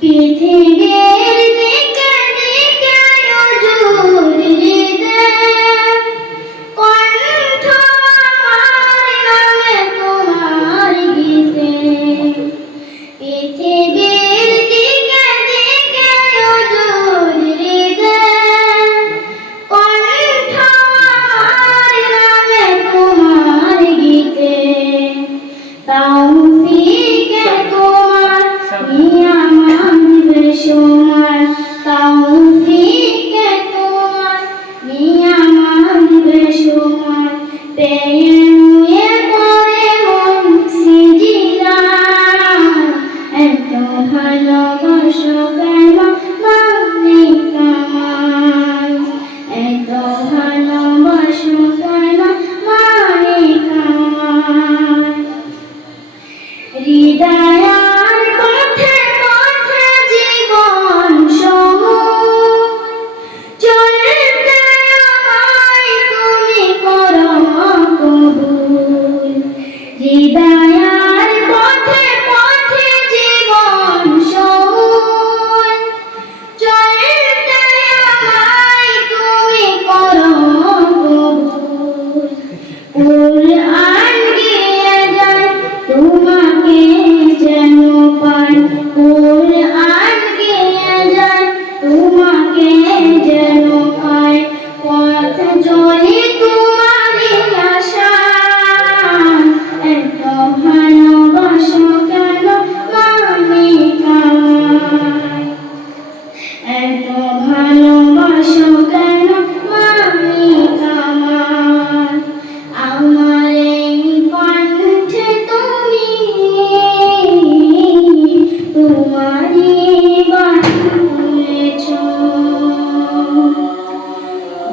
পৃথিবী কুরআন দিয়ে যাই তোমাকে যেন পাই কুরআন